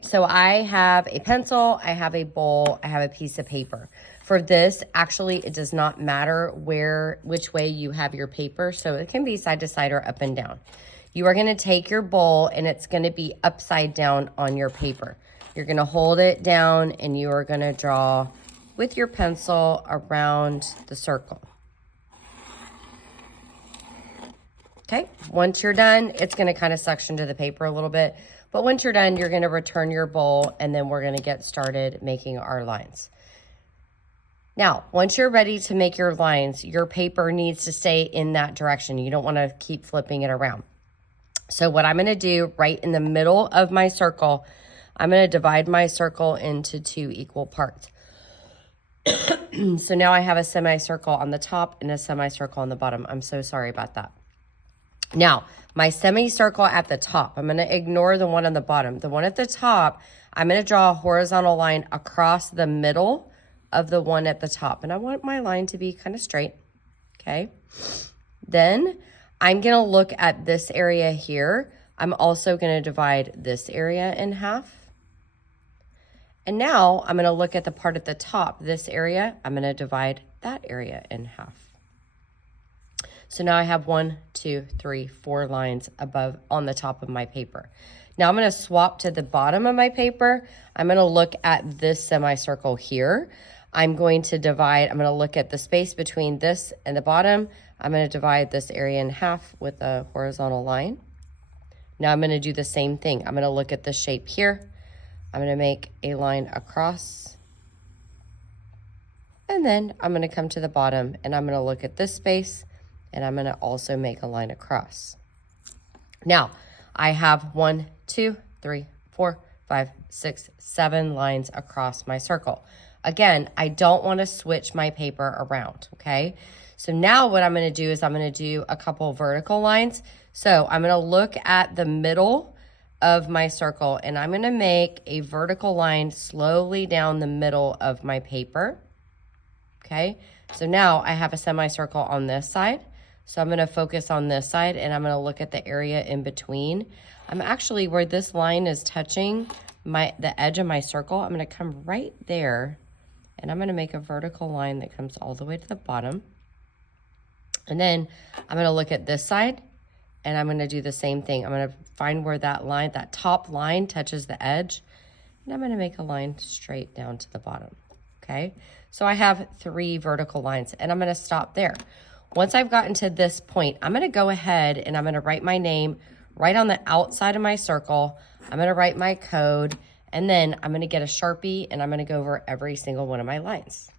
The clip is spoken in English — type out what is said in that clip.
So I have a pencil, I have a bowl, I have a piece of paper. For this, actually, it does not matter which way you have your paper. So it can be side to side or up and down. You are going to take your bowl and it's going to be upside down on your paper. You're going to hold it down and you are going to draw with your pencil around the circle. Okay, once you're done, it's going to kind of suction to the paper a little bit. But once you're done, you're going to return your bowl and then we're going to get started making our lines. Now, once you're ready to make your lines, your paper needs to stay in that direction. You don't want to keep flipping it around. So what I'm going to do right in the middle of my circle, I'm going to divide my circle into 2 equal parts. So now I have a semicircle on the top and a semicircle on the bottom. I'm so sorry about that. Now, my semicircle at the top, I'm going to ignore the one on the bottom. The one at the top, I'm going to draw a horizontal line across the middle of the one at the top. And I want my line to be kind of straight, okay? Then I'm going to look at this area here. I'm also going to divide this area in half. And now I'm going to look at the part at the top, this area. I'm going to divide that area in half. So now I have 1, 2, 3, 4 lines above on the top of my paper. Now I'm going to swap to the bottom of my paper. I'm going to look at this semicircle here. I'm going to look at the space between this and the bottom. I'm going to divide this area in half with a horizontal line. Now I'm going to do the same thing. I'm going to look at the shape here. I'm going to make a line across. And then I'm going to come to the bottom and I'm going to look at this space and I'm going to also make a line across. Now I have 1, 2, 3, 4, 5, 6, 7 lines across my circle. Again, I don't want to switch my paper around, okay? So now what I'm going to do is I'm going to do a couple vertical lines. So I'm going to look at the middle of my circle and I'm going to make a vertical line slowly down the middle of my paper, okay? So now I have a semicircle on this side. So I'm going to focus on this side and I'm going to look at the area in between. I'm actually, where this line is touching the edge of my circle, I'm going to come right there and I'm going to make a vertical line that comes all the way to the bottom. And then I'm going to look at this side and I'm going to do the same thing. I'm going to find where that top line touches the edge and I'm going to make a line straight down to the bottom. Okay, so I have 3 vertical lines and I'm going to stop there. Once I've gotten to this point, I'm going to go ahead and I'm going to write my name right on the outside of my circle. I'm going to write my code and then I'm going to get a Sharpie and I'm going to go over every single one of my lines.